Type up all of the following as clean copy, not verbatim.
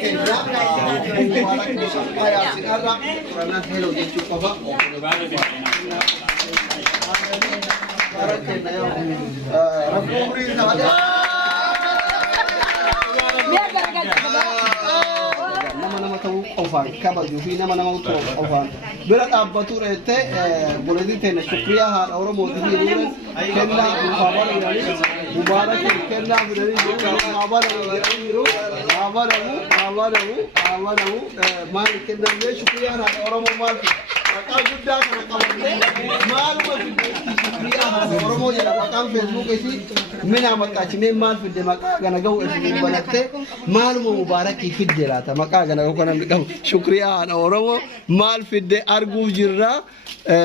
كينيا مبارك مسمى ياسين أرى كنا هلو جيتشو كفا ربوري نهاية nama tahu ofan kabar jufi nama tahu ofan berat abba tu rete boleh di tenis syukriya har orang mau di ini kena kabar ini mubarak kena dari kabar ini mal kena dia syukriya har orang mau mal makam sudah kena kabar ini mal masih syukriya har orang mau jadi makam Facebook itu mina makam cuma mal fide makam gana gau itu balate mal mau mubarak fide lah ta makam gana gau kana gau syukriya har orang mau mal fide argu jirra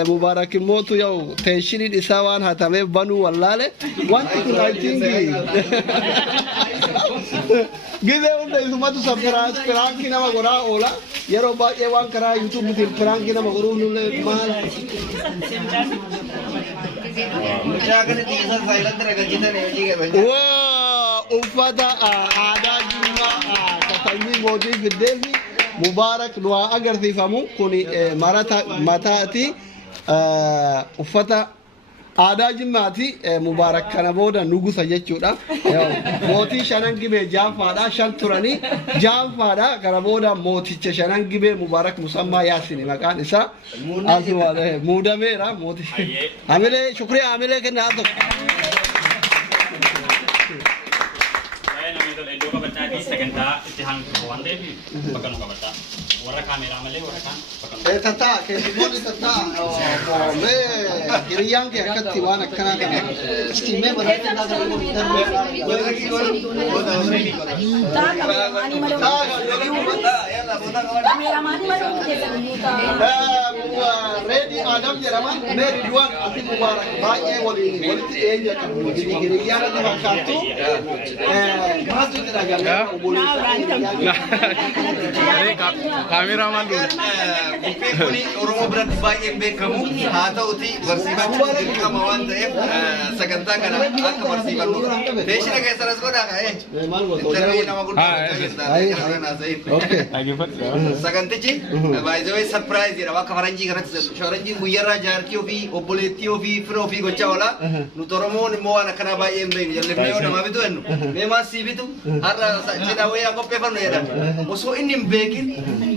mubarak motu yau tenshini disawan hatame banu wallale want to writing gide unda isumatu subscribe prank nama gora ola yero ba ewan kara youtube til prank nama guru nulle mal mujagan tisa silent rega jita ne ji ke wa ufada ada juma katani modi gideli mubarak dua agar tifamu kuni marata matati ufata ada jimati mubarak kana boda nugusa jechuudha moti shanan gibe jaafada shan turani jaafada kana boda moticha shanan gibe mubarak musamma yasin makan isa azwale mudamera moti amile shukriya amile ke naad sekenta itihang wande bakan ka bata wara kamera male wara kan bakan tata ke dimoni tata me kiriyang ke akati wana kana kana stime barata na da ko kamera mani malo ke ready adam jaraman me ridwan ati mubarak bae wali enya kan kiriyang da wakatu masjid raga kameraman dulu. Kuni orang berarti baik kamu atau uti bersifat kemauan saya segentar karena aku bersifat dulu. Desi lagi seras kau dah kan? Interview nama aku. Oke. Segentar sih. By the way surprise ya. Wak kemarin sih karena buyara jar kiofi, opole kiofi, profi gocaola. Nutoromon mau anak kena baik jadi lebih nama itu kan. Memang sih itu. Harus kita waya aku pepan ya. Musuh ini bekin.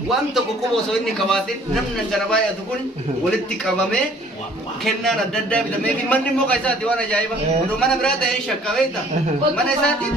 Wanto ko musuh ini kawatin. Namanya cara bayar tu pun. Boleh tikamame. Kena ada dada bila maybe mandi mau kaisa diwana jaiba. Udah mana berada ya syakaweta. Mana saat itu.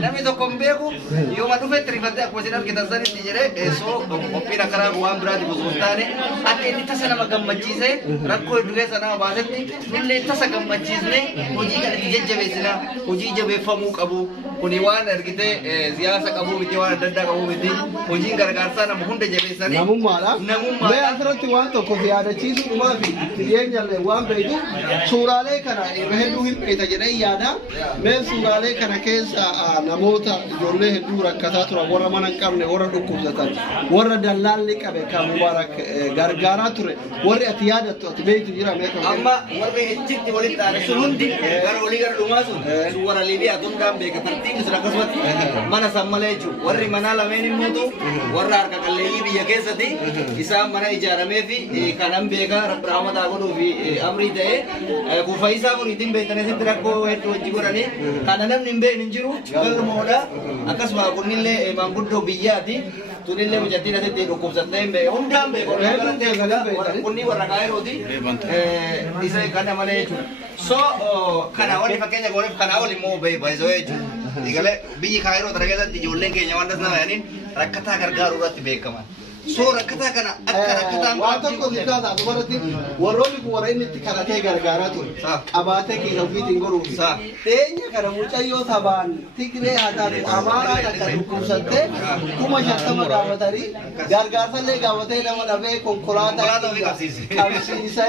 Nami tu kombeku. Yo madu fetri fetri aku sedang kita sani tijere. So opina kerana buam berada di Boston. Ati ini tas nama gambaci saya. Rakko juga sana bahasa ni. Nilai tas gambaci ni. Uji kalau tijej besina. Uji jabe famu kabu. Kuniwan kita siasa kamu bicara dada kamu biti, uji gara-gara sana muhunde jadi sana. Namun malah, मैं अंतर तिवान तो कोई आदत चीज़ उमा भी ये जल्ले वाम बेजू सूराले करा वह दूही पैदा जने यादा मैं सूराले करा केस नमोता जोले दूरा कथा थोड़ा वरा मन काम ने वरा दुख जाता वरा दलाल ने कबे काम मुबारक gara-gara तुरे वरे अतियाद तो तिबे तुझरा मैं तो अम्मा वरे इच्छित बोली तारे सुरुंदी gara बोली gara उमा सुन वरा लिबी अतुम काम बेकर तीन सराकसवत mana samaleju warri mana lameni mutu warra arka kalleyi biya kesati isa mana ijarame fi kanam bega rahmata godu fi amri de ku faisa ko nitin be tane sitra ko eto jigorani kananam nimbe ninjiru gal moda akas ma kunille manguddo biyati tunille mujatina te ko kubsatem be undam be ko kunni warra gairoti isa kana maleju so kana wali fakenya golef kana wali mo be baizoeju digale biji khairo tarageta tijulle ke nyawandas na yani rakata gargaru ratti bekama so rakata kana akka rakata wato ko dikada dubarati waroni ko warayni tikarate gargara to abate ki hawiti ngoru sa tenya kana muchayo saban tikre hada amara ta dukusate kuma shatama gavatari gargarsa le gavate na manabe konkolata kamsise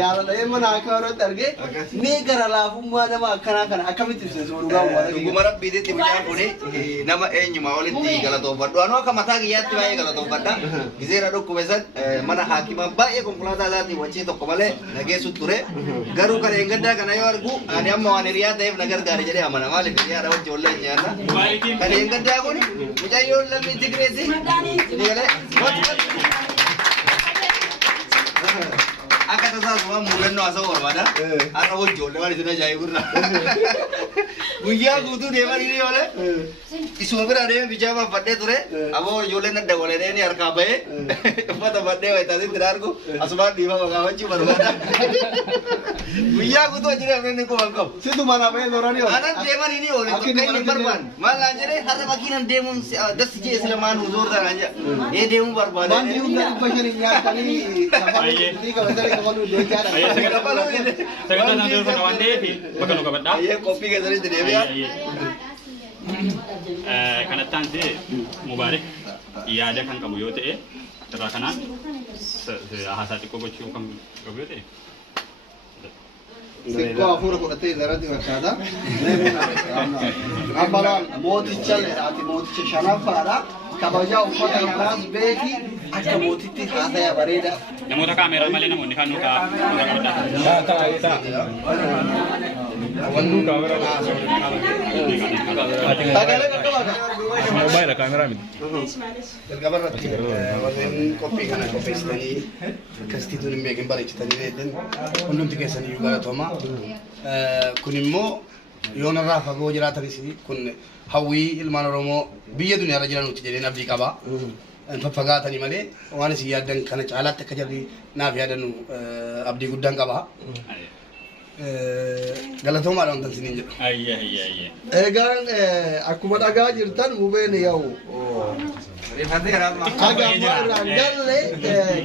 yala le mana akaro targe me garala fumma na ma kana akamiti se zoruga wala gumara bideti buja pune nama enyu mawaliti galato badwa no kamata giyati bae galato badda gizeera dhukkubesan mana haakimaa baay'ee konkolaataa isaatiin wachii tokko malee nageessu ture garuu kan eeggaddaa kana yoo argu ani amma waan hiriyaa ta'eef na gargaare jedhee amana maaliif hiriyaadha wajji wallee nyaanna kan eeggaddaa kun mucayyoon lammii Tigreesi akka tasaa suma mugannoo asoo barbaada har'a wajji wallee waan isin ajaa'ibirra guyyaa guutuu deeman inni oole isuma bira deeme bichaama fadhee ture ammoo ijoolleen adda walee ni harkaa bahee uffata fadhee wayitaasitti dargu asumaan dhiibama gaafachuu barbaada guyyaa guutuu hojii deemnee ni kuban qabu situ mana bahee loranii oole anan deeman inni oole tokko inni barbaan maal naan jedhee har'a makiinan deemuun dassi jee sila maan huzoorta naan jedha ee deemuu barbaada waan diiwun gadi bashanii nyaatanii safarii qabatanii qabaluu deechaadha sagantaa naan deemuu waan deefi bakka nu qabadhaa koppii keessatti deebi'a kanattaan ta'e Mubaarak yaada kan qabu yoo ta'e irraa kanaan haasaa xiqqoo gochuu kan qabu yoo ta'e Sikko afur fudhatee irratti fakkaata. Ammalaan mooticha ati mooticha shanaffaadha. Kabajaa uffata kanaas beeki akka mootitti haasaya bareeda. namoota kaameeraa malee namoonni kan nuka Wannu kaameraa. Sagalee qaqqabata. Mobile kamera miti. Jalqabarratti warreen qophii kana qopheessitanii kastiituun hin beekin bareechitanii reedden hundumti keessanii iyyuu galatooma. Kun immoo yoo narraa fagoo jiraatanis kun hawwii ilmaan Oromoo biyya duniyaarra jiranutti jedheen abdii qaba. Faffagaatanii malee waan isin yaaddan kana caalaatti akka jarri naaf yaadannu abdii guddaan qaba. Galatoomaadha wantan isiniin jedhu. Egaan akkuma dhagaa jirtan hubeen yaa'u galle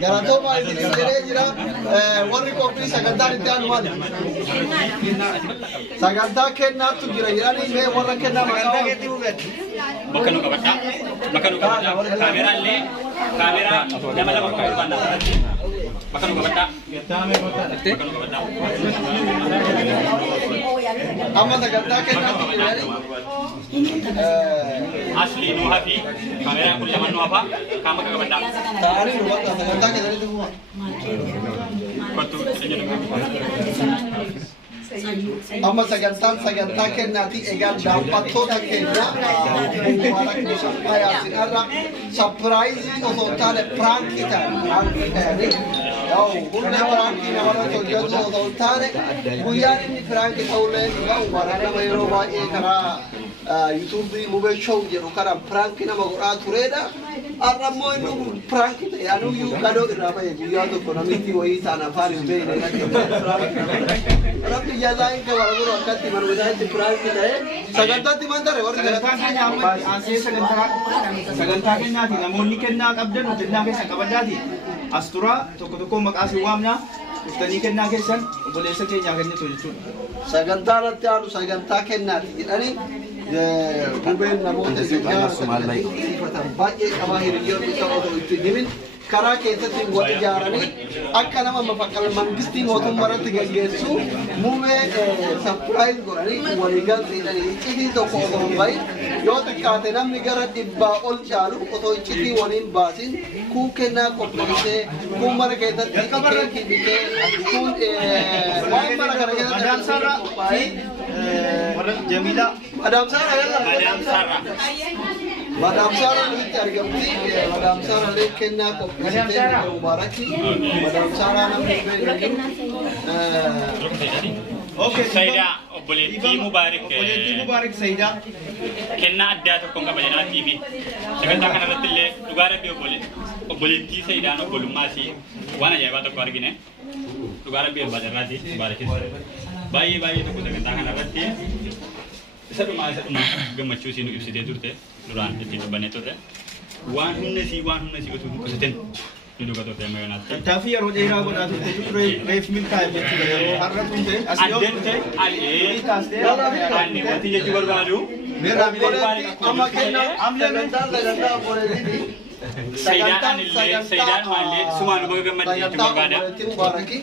galatoomaa isiniin jedhee jira. Warri qophii sagantaan itti aanu maali? Sagantaa kennaattu jira jedhanii mee warra kennaa maqaa bakka nu qabadhaa kaameeraa illee kaameeraa nama lama kan barbaanna bakka nu qabadhaa bakka nu qabadhaa amma sagantaa kennaattu jira asli nu hafi kaameeraa kun lama nu hafa kaan bakka qabadhaa taa'anii nu bakka sagantaa keessatti bu'aa. kottu eenyu Amma sagantaa kennaati egaan daawwattoota keenya ayaasinarra sapiraayizii osoo hin taane piraankii ta'anii humna piraankii namarratti hojjetu osoo hin taane guyyaan inni piraankii ta'ullee ga'u nama yeroo baay'ee karaa yuutuubii mubee show jedhu kana piraankii nama godhaa turedha. Har'a immoo inni piraankii ta'e anuyyuu gadoo irraa bahe guyyaa tokko namitti wayii ta'an afaan hin beekne Rabbi jazaa hin kabalamuu akkatti manumatti piraankii ta'e sagantaatti mandare warri sagantaa keenyaati namoonni kennaa qabdan kennaa keessan qabadhaati asturaa tokko tokko maqaa si waamna dhuftanii kennaa keessan obboleessa keenyaa kennitu jechuudha. Sagantaa irratti aanu sagantaa kennaati jedhanii hubeen namoota siifatan baay'ee qabaa hiriyoonni isa otoo itti himin karaa keessatti wal ijaaranii akka nama mangistii mootummaatti gaggeessu mumee sapiraayiz godhanii waliigalteedhanii iccitii tokko otoo hin bahin yoo xiqqaate namni gara 100 ol caalu otoo iccitii waliin baasin kun kennaa qopheessee kun mana keessatti keekii bitee kun waan mana kana keessatti Jamila Madam Sarah Madam Sarah nuti argamti Madam Sarah le kennaa qopheessitee mubaaraki Madam Sarah namni beekamu Okay, Saida obboleettii Mubaarak Saida kennaa addaa tokkoon qaba jedhaa TV sagantaa kanarratti illee dhugaa rabbii obboleettii Saidaan obbolummaasi waan ajaa'ibaa tokko argine dhugaa rabbii barbaadaraati Mubaarakis baay'ee tokko sagantaa kanarratti isa dhumaa gammachuu isiin ibsitee turte duraan itti dubbannee turre waan humna isii utuu qusatin ni dhuga turte amma yoonaatti. tattaaffii yeroo dheeraa godhaa turte reef milkaa'e jechuudha yeroo har'a kunte asii yoo Addente ani wanti jechuu barbaadu amma kennaa sagantaa boreedii Saidaan maallee sumaan dhuga gammadde jechuu barbaada. Mubaaraki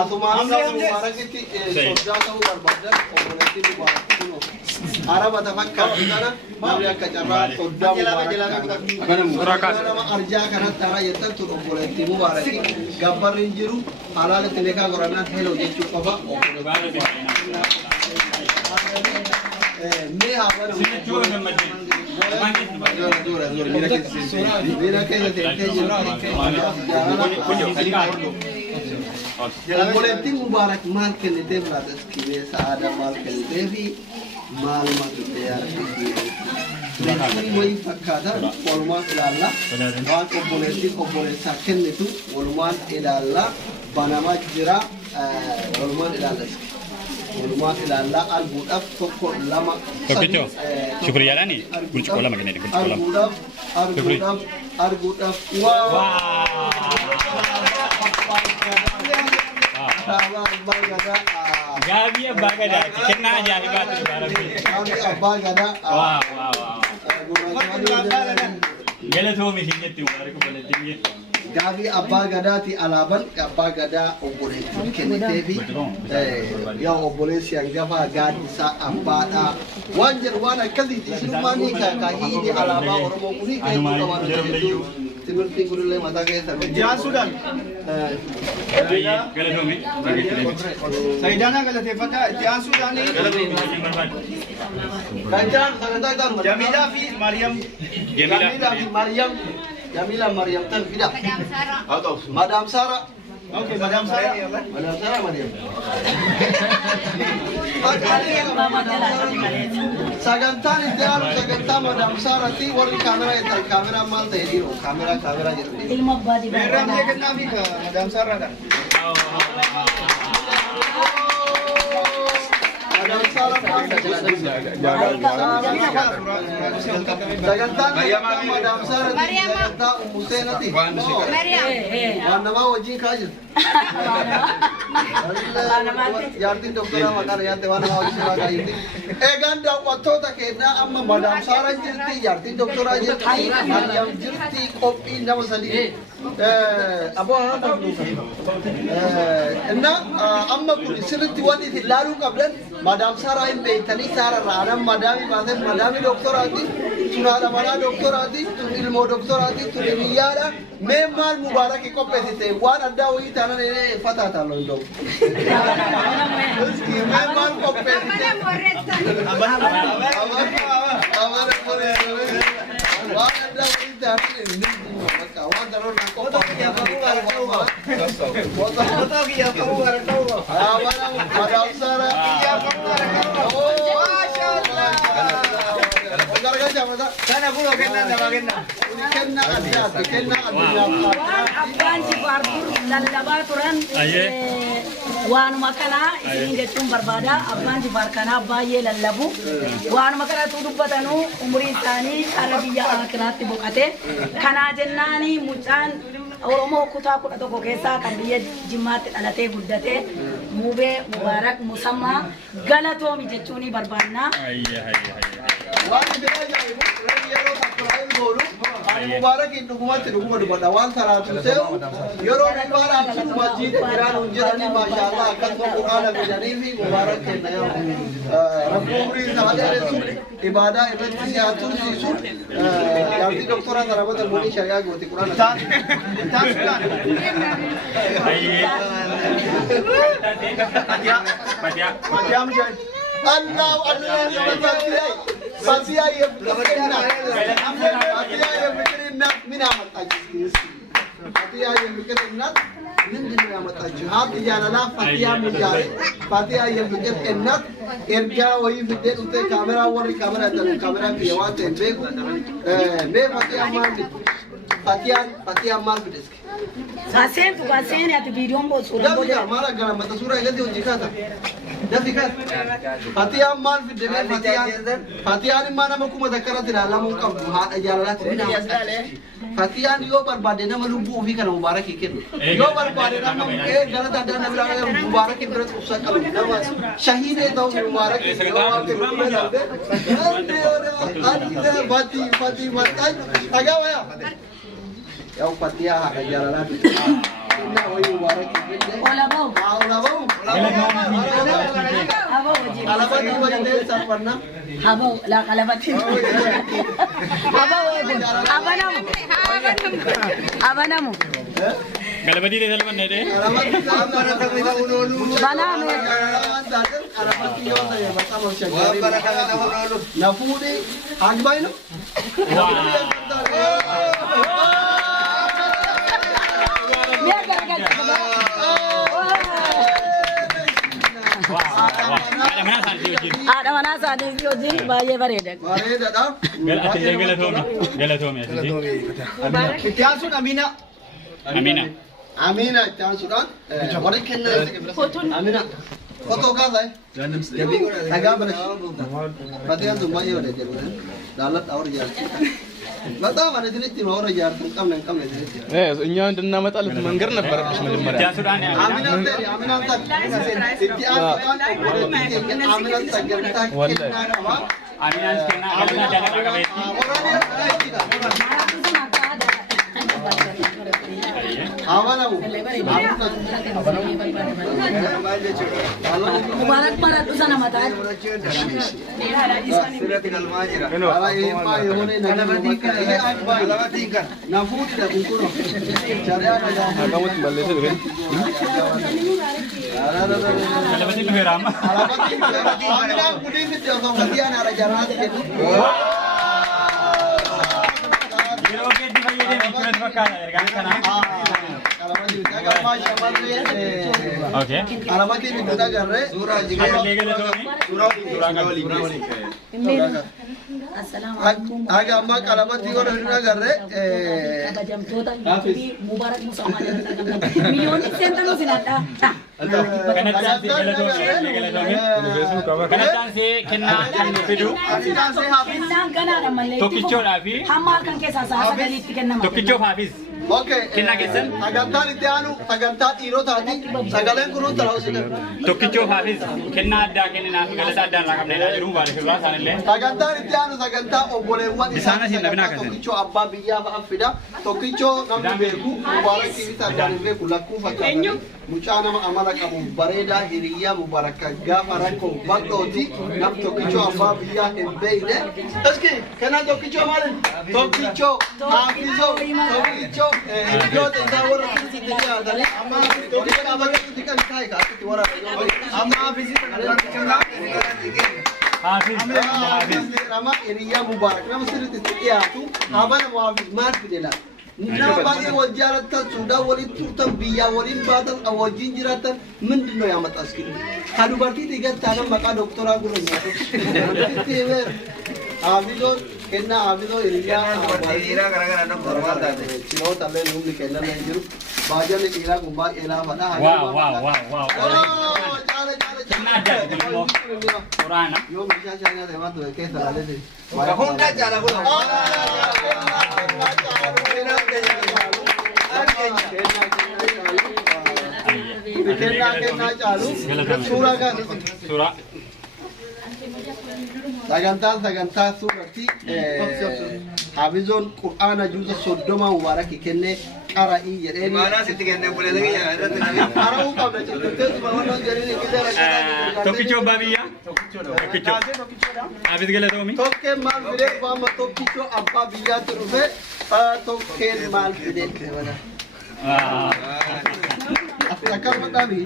asumaan Mubarakitti sodaa ta'uu barbaadan obboleettii Mubaaraki araba tafakkaatu kana namni akka carraa soddaa mubaarak nama arjaa kanatti hara jettan tun obboleettii mubaaraki gabbarri hin jiru halaalatti leekaa goranaan heloo jechuu qaba mee haa banamu miira keessa teessee jirti obboleettiin mubaarak maal kennitee filaatas kibee sa'aada maal kennitee fi maal maqitee argisiise wayii fakkaata walumaan ilaalla waan obboleessaa kennitu walumaan ilaalla banamaa jira walumaan ilaallas walumaan ilaalla arguudhaaf tokko lama Tokkicho shukriyaadhaani burcuqqoo lama kennite burcuqqoo lama arguudhaaf Gabi abbaa gadaa kennaa ajaa'ibaatu abbaa gadaa galatoomi jetti mubaarak obboleettiin Gabi abbaa gadaati alaaban abbaa gadaa obboleettiin kennitee fi yaa obboleessi hangafaa gaaddisaa abbaadhaa waan jedhu waan akkasiiti isinummaan hiidi alaabaa Oromoo kunii keessu qaban timirtiin kunillee mataa keessa Jaasuudhaan. galatoomi Sayidaanaa galateeffadhaa itti aansuudhaan kan jiran sagantaa isaan Jamiilaa fi Maariyaam. Jamiilaa fi Maariyaam Jamiilaa Maariyaam tan fida Madam Sara Okay, Madam Sarah. Madam Sara Maariyaam sagantaan itti aanu sagantaa Madam Sarati warri kaameraa ittaan kaameraa maal ta'e dhiiroo kaameraa jedhu ilma abbaa dibaa Meerraa biyya kennaa fi Madam Sarah. Madam Sara maal sagantaan Madam Sarati sagantaa Museenati waan namaa wajjin kaa jirtu yaartiin doktoraa maqaan yaatte waan namaa wajjin kaa jirti eegaan daawwattoota kennaa amma Madam Sara jirti yaartiin doktoraa jirti Maariyaam jirti qophii nama sadii aboo እና amma kun sirritti wanti itti ilaaluu qabdan Madam Sara hin beektanii Sara raanam madami baatan madami doktoraati tunaadha manaa doktoraati tun ilmoo doktoraati tun biyyaadha mee maal mubaarak qopheessite waan addaa wayii taanan fataataan loo hin mee maal qopheessite waan addaa wayii taanan waan daroon Madam Sara Kana kulo kenna nama kenna. kenna addaati kenna addunyaa abbaan jifaar lallabaa turan waanuma kanaa isin jechuun barbaada abbaan jifaar kanaa baay'ee lallabu waanuma kanatu dubbatanuu umurii isaanii gara biyya akiraatti boqate kanaa jennaanii mucaan Oromoo kutaa 11 keessaa kan biyya Jimmaatti dhalatee guddate Mubee Mubaarak Musammaa galatoomi jechuun barbaanna. waan biraa jaa'ibu yeroo takkuraan goolu ani Mubaarak dhugumatti dhuguma dubadha waan salaatu se'u yeroo Mubaarak sun masjiida jiraan hojjetanii maashaallah akkasuma quraana fidanii fi Mubaarak kenna rabboo umurii isaa dheeressu ibaadaa irratti si haa tursiisu yaartii doktoraa sarabata muunii shari'aa gooti quraana Taasuudhaan. Fatiyaam jedhan. Allah Fatiha ya fikirna Fatiha ya fikirna mina mataji Fatiha ya fikirna min dinna mataji hadi jalala Fatiha mujare Fatiha ya fikirna erga wayi fidde utte kamera wari kamera tan kamera ki wate begu me Fatiha mandi Fatiha mal bideski Sasen tu kasen ya tu video mbo sura Dafi ka mara gara mata sura ilati hojikata Dafi ka Fatiha mal fidde me Fatiha ni mana makuma dakara tilalamu qabdu haadha jaalalati mina Fatiha yo barbaade nama lubbu ofii kana Mubaarak kennu yo barbaade nama galata adda nama Mubaarak biratti ubsa qabu nama shahiidee ta'u Mubaarak Fatiha haadha jaalalati kennaa wayii mubaarakii kennee. Ola ba'u. Ola ba'u. Haba'u wajjin. Qalabatti wayii sarfanna. Haba'u la qalabatti. Haba'u wajjin. Abanamu. Abanamu. Galabadii dee salphan dee. Qalabatti saamana taphata unoolu. Baname. Qalabatti yoo ta'e bakka shaggarii. Na fuudhee hagbayno. Biar gara-gara. Ada mana saat ini Jodin bayar bereda. Bareeda dha. Galatoome. Ittiyaasun Amina. Amina. Amina ittaansuudhaan warri kennaa Amina. Foto kaasai. Dhagaa barashi. Fatiyaan sun baay'ee wada jedhu. Daaladha warra jaartii. በጣም ማለት ነው እቲ ወረ ያርቱን ቀምነን እኛ እንድናመጣለት መንገር ነበረብሽ መጀመሪያ። Mubarak para tu sana mata. Okay. Alamatnya itu dah garre. Assalamualaikum. Agak mak alamat itu dah garre. Jam tu tak Mubarak Musamad. Milion sen tak mesti ada. Okay. Sagantaan itti aanu sagantaa dhiirotaati. Sagaleen kun ta'uu sila. Tokkichoo Hafiz kennaa addaa kenninaaf galata addaa irraa qabnedha jedhu baala suuraa isaanillee. Sagantaan itti aanu sagantaa obboleewwan Isaan asiin nabinaa kan ta'e. Tokkichoo abbaa biyyaa fa'a fida. Tokkichoo namni beeku mubaarakii isaa kan beeku lakkuu fakkaata. Mucaa nama amala qabu bareedaa hiriyyaa mubaaraka gaafa rakkoo bal'ooti. Nam tokkichoo abbaa biyyaa hin beekne. Eski kennaa tokkichoo maalin? Tokkichoo Hafizoo tokkichoo ijoollee isaa warra keessatti dhiyaatanii amma tokkichoo abbaa kan taa'e kaasitti warra amma Hafiz nama hiriyyaa mubaarak nama sirriitti dhiyaatu habana Hafiz maal fidela. Nama baay'ee wal jaalatan suudhaa waliin turtan biyyaa waliin baatan wajjin jiraatan ምንድነው ያመጣ እስኪ ከዱbartii ዲገታና መቃ ዶክተራ ጉረኛ Hafizoon kennaa Hafizoo hiriyaa garagara tokko barbaadate chinoota illee humni kennamee jiru baay'inni dhiiraa kun baay'ee laafaadha. Yoo meeshaa shaanyaa ta'e maal keessa laalee hunda jaala kun kennaa caalu suuraa kan Suuraa. sagantaa suuratti Hafizoon Qur'aana juuza soddoma mubaaraki kennee qara'ii jedheen qara'uu qabda jettee waan jedheen Tokkichoo abbaa biyyaa. Tokkichoo. Hafiz galatoomi. tokkeen maal fidee faama tokkichoo abbaa biyyaatti dhufe tokkeen maal fidee akkan madhaami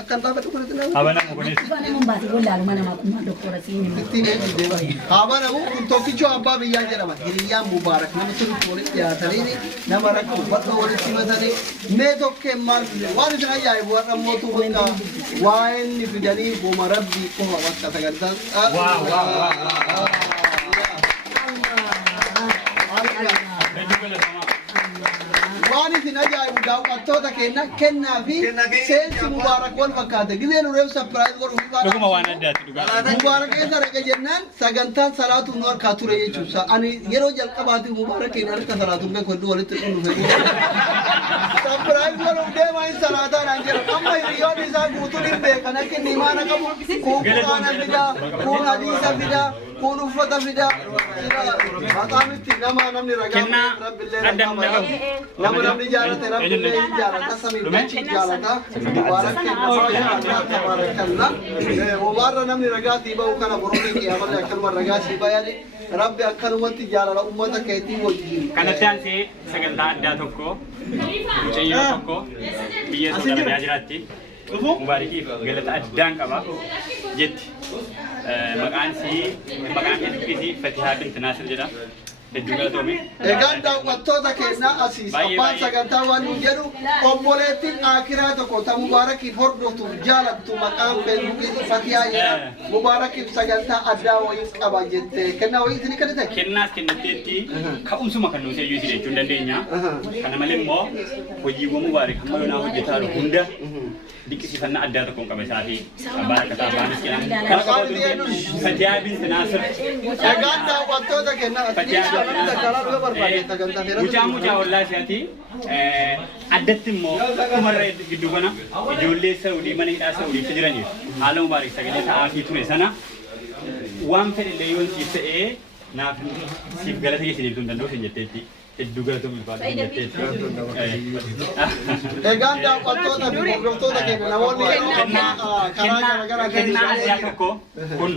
akkan dhaabadhu kanatti nama Habanamu kunis. Bana membati bola mana makuma doktora sini. ittiin eegi deema habanamu kun tokkichoo abbaa biyyaa jedhama hiriyyaan mubaarak nama sirriitti walitti dhiyaatanii nama rakkoo bakka walitti himatanii mee tokkeen maal fide waan isin ajaa'ibu warra mootuu bakka waa inni fidanii booma rabbii qofa bakka sagantaan waan isin ajaa'ibu daawwattoota kennaa fi seensi mubaarak wal fakkaate gizeen ureef sapiraayis godhu Dhuguma waan addaatti dhugaa. mubaarak keessa dhaqa jennaan sagantaan salaatu nu harkaa ture jechuudha ani yeroo jalqabaati mubaarakeen harka salaatu beeku hedduu walitti dhufe sapiraayis godhu deemaa hin salaataa naan jedha amma hiriyoon isaa guutuun hin beekan akka inni imaana qabu kun quraana fidaa kun hadiisa fidaa kun uffata fida maqaamitti nama namni ragaa rabbillee nama namni jaalate rabbillee jaalata samiitti jaalata tabarakallah wamarra namni ragaa tiiba'u kana boromni qiyaamata akkanuma ragaa siibayani rabbi akkanumatti jaalala ummata keetii wajjin kanatti aansee sagantaa addaa tokko mucayyoo tokko biyya Saudi jiraatti mubaarikiif galata addaan qaba jetti maqaan keessi Fatihaa binti Naasir jedha hedduu galatoome egaan daawwattoota keenyaa asiis abbaan sagantaa waan nu jedhu obboleettiin akiraa tokko ta mubaarakiif hordoftu jaalattu maqaan feesbuukii Fatihaa jedha mubaarakiif sagantaa addaa wayii qaba jette kennaa wayii isin kadhate kennaas kennatteetti ka'umsuma kan nuti iyyuu jechuu hin dandeenya kana malee immoo hojiiwwan mubaarik hamma yoonaa hojjetaa jiru hunda dinqisiifannaa addaa tokkoon qaba isaa fi abbaan akkataa abbaanis jedhamu kana qabatu Fatihaa binti Naasir egaan daawwattoota keenyaa asiis mucaa ollaa isaati addatti immoo kumarra gidduu kana ijoollee Saudii mana hidhaa Saudiitti jiraniif haala mubaarik sagalee ta'aafii ture sana waan fedhe yoo siif ta'ee naaf siif galata keessan ibsuu hin danda'u hin jetteetti hedduu galatoomuu ulfaatu hin jetteetti. Egaan daawwattoota fi hordoftoota keenya namoonni karaa garaagaraa kennaa tokko kun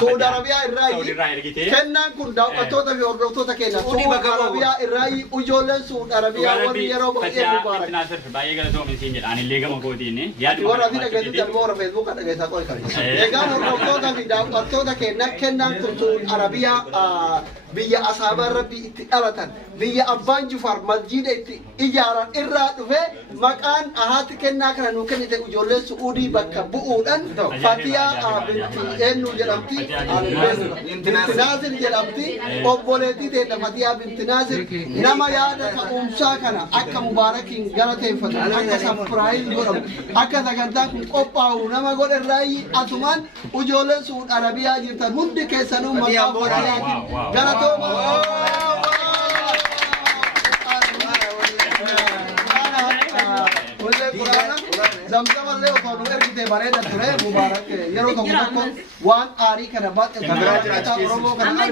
Saudi Arabia irraayi kennaan kun daawwattoota fi hordoftoota keenya Saudi Arabia irraayi ijoolleen Saudi Arabia warri yeroo baay'ee mubaarak baay'ee galatoomin siin jedha ani illee gama kootiin warra fi dhageessu jalma warra Facebook dhageessaa qoy kan egaan hordoftoota fi daawwattoota keenya kennaan kun Saudi Arabia biyya asaabaa rabbi itti dhalatan biyya abbaan Jufar masjiida itti ijaaran irraa dhufe maqaan ahaati kennaa kana nu kennite ijoolleen Saudi bakka bu'uudhaan Fatihaa binti eenyu jedhamti binti Naasir jedhamti obboleettii ta'e Fatihaa binti Naasir nama yaada ka'umsaa kana akka mubaarakiin galateeffatu akka sapiraayiz godhamu akka sagantaan kun qophaa'u nama godherraayi asumaan ijoolleen Saudi Arabiyaa jirtan hundi keessanuu maqaa Fatihaatiin galatooma. زمزم اللي وصلوا إرجع تبارين التراب مبارك يروح كم وان آري كنا بعد ركعتا أورمو كنا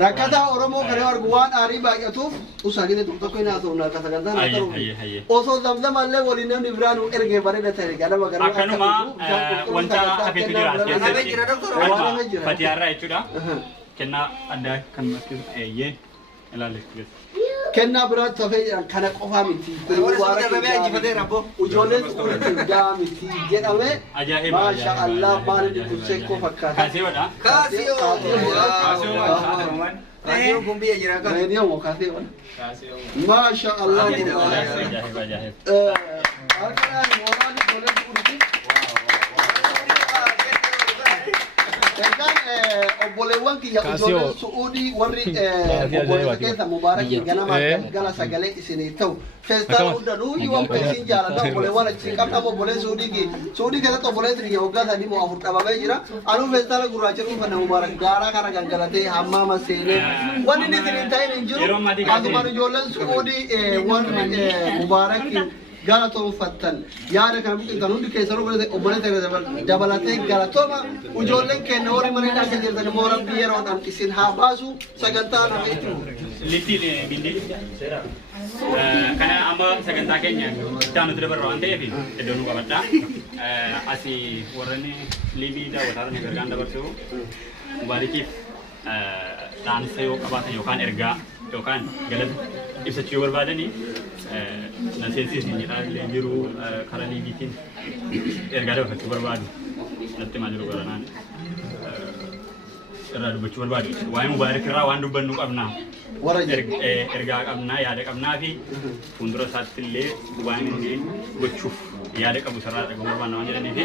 ركعتا أورمو كنا وان آري بعد يطوف وساقين تبتو كنا تونا كسرنا نترو وصل زمزم اللي ولينا نبرانو إرجع تبارين التراب أنا بقرا أكنما وانتا أكيد تجرا فتيار رأي كذا كنا ada kan masih ye elalek كنا برات تفاجأ كنا قفا متي وجولت متي جنامه ما شاء الله بار دكتور كوفا كاسيو ده كاسيو كومبي أجرا كاسيو ما شاء الله obboleewwan kiyya ijoolleen Suudii warri obboleessa keessa mubaarak ganama gala sagalee isinii ta'u feestaan hundanuu yoo isin jaalladha obboleewwan achi qabna obboleen Suudii keessatti obboleessi kiyya waggaa sadii moo afur dhabamee jira anuu feestaala gurraacha dhuunfanne mubaarak gaaraa kana gangalatee hammaama seenee wanni inni isin ta'in hin jiru asumaan ijoolleen Suudii warri mubaarakiin galatoo fattan yaada kana buqitan hundi keessan obboleessa dabalatee galatooma ijoolleen keenya horii marii dhaasa jirtan immoo rabbii yeroodhaan isin haa baasu sagantaa nama itti litti bindi kana amma sagantaa keenya ittaanu ture barra waan ta'eef iddoo nu qabadha asii warreen liibii daawwataarra ni gargaan dabarsu mubaarikiif dhaansa yoo qabaatan yookaan ergaa yookaan galata ibsachuu yoo barbaadanii naseensisni jedhaa jiru karaa liibiitiin ergaa dabarfachuu barbaadu natti maal jiru garanaan irraa dubbachuu barbaadu waa'ee mubaarik irraa waan dubbannu qabnaa ergaa qabnaa yaada qabnaa fi fuuldura isaatti illee waan inni gochuuf yaada qabu sarara dhaga'uu barbaanna waan jedhanii fi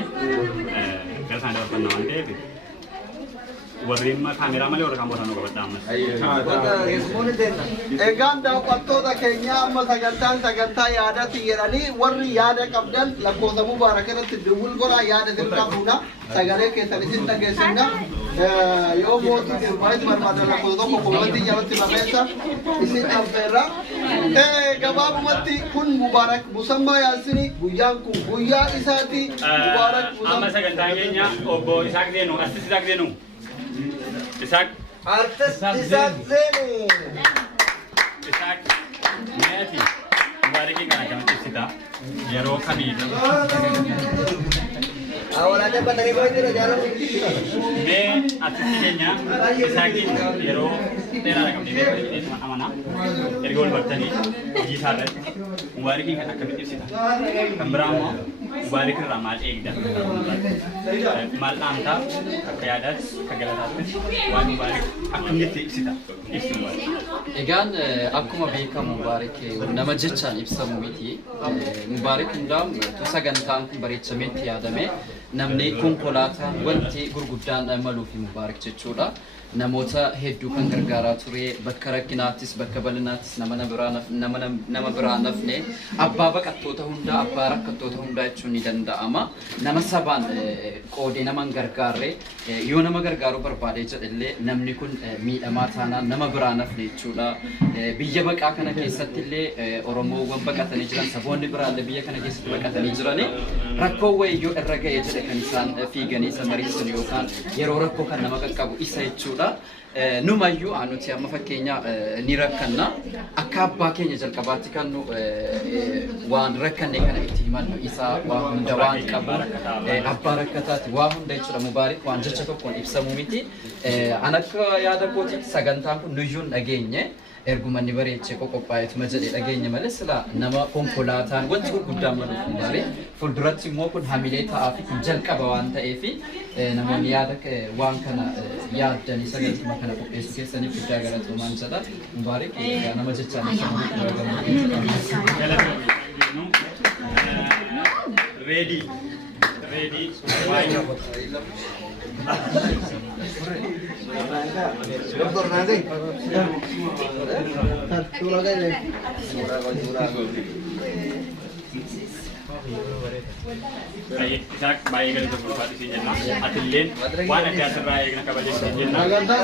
gara isaan dabarfanna waan ta'eef warreen kaameraa malee warra kan boodanuu qabadha ammas. Egaan daawwattoota keenya amma sagantaa yaadatti jedhanii warri yaada qabdan lakkoofsa mubaarak irratti dubbul godhaa yaada isin qabduudha sagalee keessan isin dhageessinna yoo mootii sirbaatti barbaadan lakkoofsa tokko koomatti jalatti barreessa isin affeerra. Gabaabumatti kun mubaarak musammaa yaasini guyyaan kun guyyaa isaati mubaarak amma sagantaa keenya obbo Isaaq Zeenuu astis Isaaq Zeenuu Isaac. Artist Isaac Zeni. Isaac. Meeti. Mubaarikii kana kamatti ibsita? Yeroo kamiidha? Awalnya bateri kau itu jalan. Mee artisti keenya Isaaqiin yeroo dheeraa qabnee amana erga wal bartanii hojii isaa irratti Mubaarikii kan akkamitti ibsita? Kan biraa immoo Mubaarik irraa maal eegda? Maal dhaamtaa akka yaadaatti akka galataatti waan Mubaarik akkamitti ibsita? Ibsi Mubaarik. Egaan akkuma beekamu Mubaarik nama jechaan ibsamu miti. Mubaarik hundaam sagantaan kun bareechameetti yaadame namni konkolaataan wanti gurguddaan maluu fi Mubaarik jechuudha. Namoota hedduu kan gargaaraa ture bakka rakkinaattis bakka bal'inaattis nama biraa nafne abbaa baqattoota hundaa abbaa rakkattoota hundaa jechuun ni danda'ama. Nama sabaan qoodee nama hin gargaarre yoo nama gargaaruu barbaade jedhallee namni kun miidhamaa taanaan nama biraa nafne jechuudha. Biyya baqaa kana keessatti illee Oromoowwan baqatanii jiran saboonni biraallee biyya kana keessatti baqatanii jirani rakkoo wayyoo irra ga'ee jedhe kan isaan fiiganii isa mariisan yookaan yeroo rakkoo kan nama qaqqabu isa jechuudha. Numayyuu anuti amma fakkeenya ni rakkanna akka abbaa keenya jalqabaatti kan nu waan rakkanne kana itti himannu isa waan hunda waan qabu abbaa rakkataati waa hunda jechuudha. Mubaarik waan jecha tokkoon ibsamu miti. An akka yaada kootiitti sagantaan kun nuyyuun dhageenye ergumanni bareechee qophaa'eetuma jedhee dhageenye malee sila nama konkolaataan wanti gurguddaan maluuf Mubaarik fuulduratti immoo kun hamilee ta'aa fi kun jalqaba waan ta'eef namoonni yaada waan kana yaaddanii sagantaa kana qopheessuu keessaniif guddaa galatoomaan jedha. Mubaarik nama jechaan Ready. Doktor nanti. Isaac baay'ee galata gurfaatu si jenna. Atilleen waan adda asirraa eegna kabaja si jenna.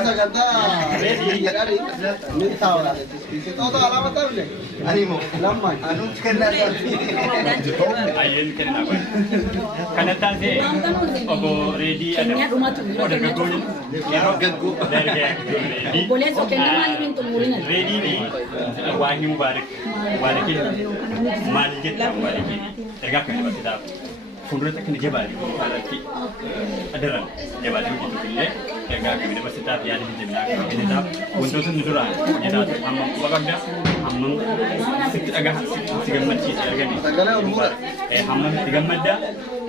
Sagantaa ni taa'udha. Toota alaama ta'e Animo. lamma. Anum kenal. Ayyeen kennaa qoy. Kana taasee obbo Reedii Kenya dhumatu dargaggoon yeroo gaggoo Reedii. Boleessa kennaa maal hin xumurina. Reediin waan hin Mubaarikiin maal jedha Mubaarikiin ergaa kan dabalatee dhaaf. Fuuldura akka inni jabaate irratti adaran jabaatee hojjetu ergaa kan dabalatee dhaaf yaada hin jennaa inni dhaaf wantoota nu duraan jedhaatu amma qabda amma sitti dhagaa sitti gammachiisa ergame. Amma sitti gammadda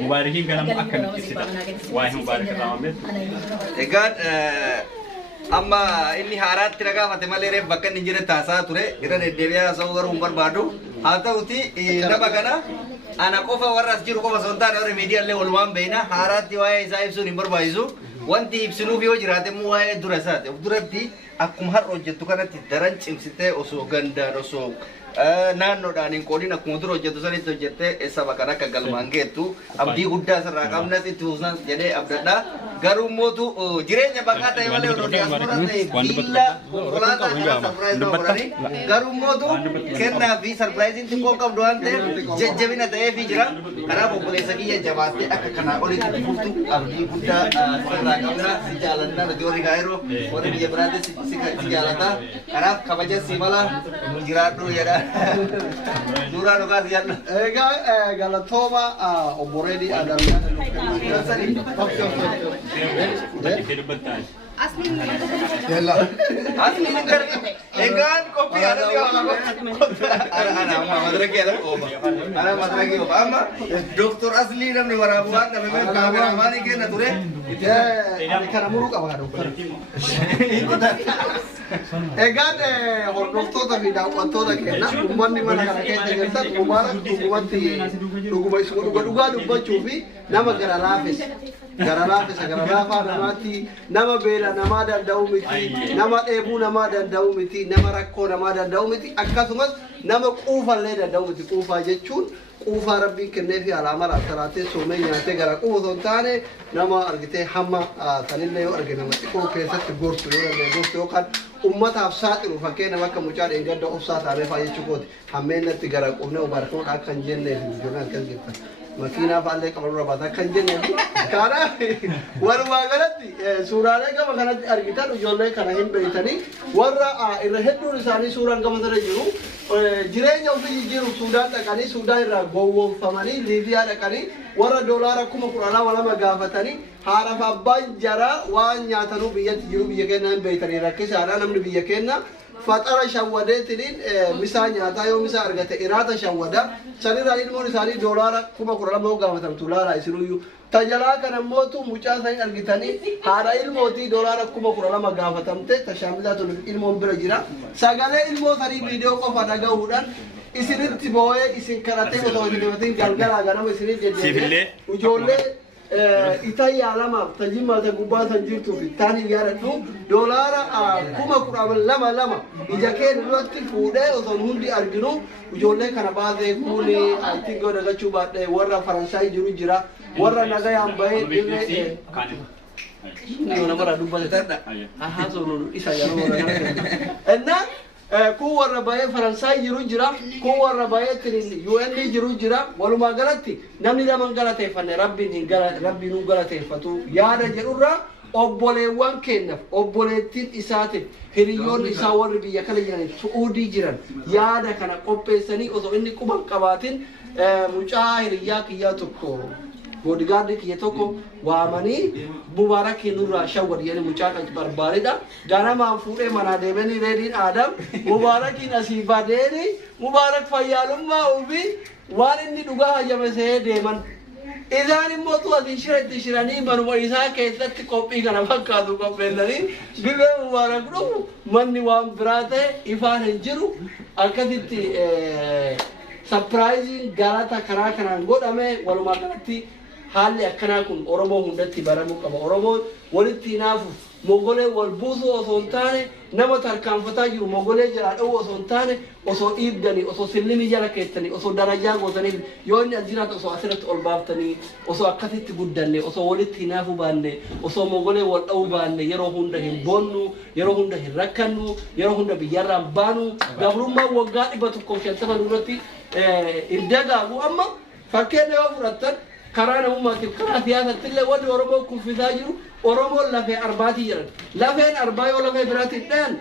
Mubaarikiin ganama akkamitti ibsita waa'ee Mubaarik irraa waan beektu. Egaan amma inni haaraatti ragaafate malee reef bakka inni jire taasaa ture irra deddeebi'aa haasa'uu garuu hin barbaadu. Haa ta'uti nama kana ana qofa warra as jiru qofa osoo hin taane warri miidiyaallee walumaan beekna haaraatti waa'ee isaa ibsuun hin barbaachisu. Wanti ibsinuuf yoo jiraate immoo waa'ee dura isaati. Of duratti akkuma har'a hojjettu kanatti daran cimsitee osoo gandaan osoo naannoodhaan hin qoodin akkuma dura hojjettu sanitti hojjettee saba kan akka galmaan geettu abdii guddaa sirraa qabnas itti fuusnas jedhee abdadha. Garuu mootu jireenya baqaa ta'e malee odoo diyaaspoora ta'e biilla konkolaataa kana sarpiraayiz godhanii garuu mootu kennaa fi sarpiraayiziin xiqqoo qabdu waan ta'eef jajjabina ta'eefii jira. Kanaaf obboleessa kiyya jabaattee akka kanaa olitti fuftu abdii guddaa sirraa qabna. Si jaalannaa nuti warri gaa'iroo warri biyya biraatti si jaalata. Kanaaf kabaja si mala jiraadhu jedha. Suuraa dhugaas jaallu. Egaa galatooma obbo Reedii Adamyaa. Asli ni gar egan kopi ada di ana madraki ada oba ana madraki oba amma doktor asli namni warabuan namni kameraman ke na ture kana muru qaba doktor egaan hordoftoota fi daawwattoota keenya uummanni mana kana keessa jirtan Mubaarak dhugaa dubbachuu fi nama gara laafessa gara laafaa namaatti nama beela namaa danda'u miti nama dheebuu namaa danda'u miti nama rakkoo namaa danda'u miti akkasumas nama quufallee danda'u miti. Quufaa jechuun quufaa rabbiin kennee fi alaama raataraatee soomee nyaatee gara quufa osoo hin taane nama argitee hamma sanillee yoo arge nama xiqqoo keessatti gorsu yoo danda'e gorsu yookaan ummataaf saaxilu fakkeenya bakka mucaan eeggadda obsaa taanee fayyachuu kooti hammeenatti gara qubnee obarkuun akka hin jennee fi ijoollee akkas jirtan. Makiinaa faallee qaban rabaata akka hin jennee fi kanaaf walumaa galatti suuraalee gama kanatti argitan ijoollee kana hin beeytanii warra irra hedduun isaanii suuraan gama sana jiru jireenya ofii jiru Suudaan dhaqanii Suudaan irraa gowwoomfamanii Liibiyaa dhaqanii warra doolaara 10,000 gaafatanii haaraaf abbaan jaraa waan nyaatanuu biyyatti jiru biyya keenya hin beeytanii rakkisaadha namni biyya keenya faxara shawwadeetiin misaa nyaataa yoo misaa argate iraata shawwada sanirraa ilmoon isaanii doolaara 10,000 gaafatamtu laala isinuyyuu tajalaa kana mootu mucaa isaanii argitanii haadha ilmootii doolaara 10,000 gaafatamte tashaamilaa tolu ilmoon bira jira sagalee ilmoo sanii viidiyoo qofa dhagahuudhaan isinitti boo'ee isin kadhatee otoo hin deematiin galgalaa ganama isinitti deddeebi'ee ijoollee itayyaa lamaaf tajimmaata gubbaa san jirtuu fi taan hin yaadadhu doolaara 10,200 ija keenya duratti fuudhee osoo hundi arginu ijoollee kana baasee kuuni itti godhagachuu baadhee warra Faransaay jiru jira warra nagayaan bahee dhibee namarraa dubbate haa soonu isa yeroo warra kun warra baay'ee Faransaay jiru jira kun warra baay'ee UN jiru jira walumaa galatti namni lama galateeffanne rabbiin nu galateeffatu yaada jedhurraa obboleewwan keenyaaf obboleettiin isaatiif hiriyoonni isaa warri biyya kana jiran Suudii jiran yaada kana qopheessanii osoo inni quban qabaatin mucaa hiriyaa kiyyaa tokko boodigaardii kiyya tokko waamanii Mubaarakii nurraa shawwad jedhanii mucaa kan barbaadeedha. Ganamaan fuudhee manaa deemanii reediin Aadam Mubaarakiin asii badeeni Mubaarak fayyaalummaa ofii waan inni dhugaa hayyame sehee deeman. Isaan immoo tu'atiin itti shiranii manuma isaa keessatti qophii kana fakkaatu qopheessanii bifee Mubaarak dhufu manni waan biraa ta'e ifaan hin jiru akkasitti surprising galata karaa kanaan godhame walumaa galatti haalli akkanaa kun Oromoo hundatti baramuu qaba. Oromoo walitti hinaafu mogolee wal buusuu osoo hin taane nama tarkaanfataa jiru mogolee jalaa dha'uu osoo hin taane osoo dhiibdanii osoo sillimii jala keessanii osoo darajaa gootanii yoo inni ajjiraatu osoo asirratti ol baaftanii osoo akkasitti guddanne osoo walitti hinaafu baanne osoo mogolee wal dha'uu baanne yeroo hunda hin boonnu yeroo hunda hin rakkannu yeroo hunda biyyarraan baanu gabrummaa waggaa 150 duratti irdagaagu amma fakkeenya yoo fudhattan karaa namummaatiif karaa siyaasatti illee wanni Oromoo kuffisaa jiru Oromoon lafee arbaatii jiran lafeen arbaa yoo lafee biraatiin dhayan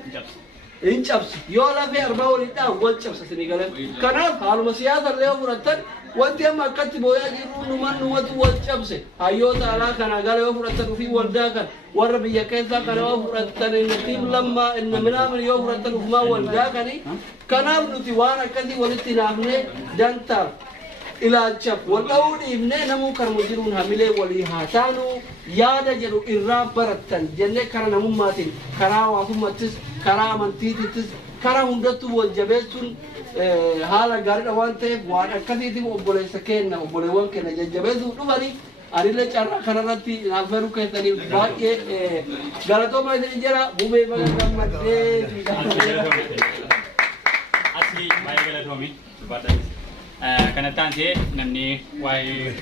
hin cabsu yoo lafee arbaa waliin dhayan wal cabsa sinii galan kanaaf haaluma siyaasa illee yoo fudhattan wanti amma akkatti booyaa jiru numatu wal cabse hayyoota alaa kana gara yoo fudhattan ofii waldaa kan warra biyya keessaa kana yoo fudhattan tiim lammaa inni minaamin yoo fudhattan ufumaa waldaa kanii kanaaf nuti waan akkasii walitti naafnee dantaaf ilaalchaaf wal dha'uu dhiibnee namuu karma jiruun hamilee walii haa taanu yaada jedhu irraa barattan jennee karaa namummaatiin karaa hawaasummaattis karaa amantiittis karaa hundattuu wal jabeessuun haala gaariidha waan ta'eef waan akkasiitiif obboleessa keenya obboleewwan keenya jajjabeessuu dhufanii anillee carraa kanarratti naafferuu keessaniif baay'ee galatooma isin jira bubee baga gammaddee asli baay'ee galatoomi kanattaan ta'e namni waa'ee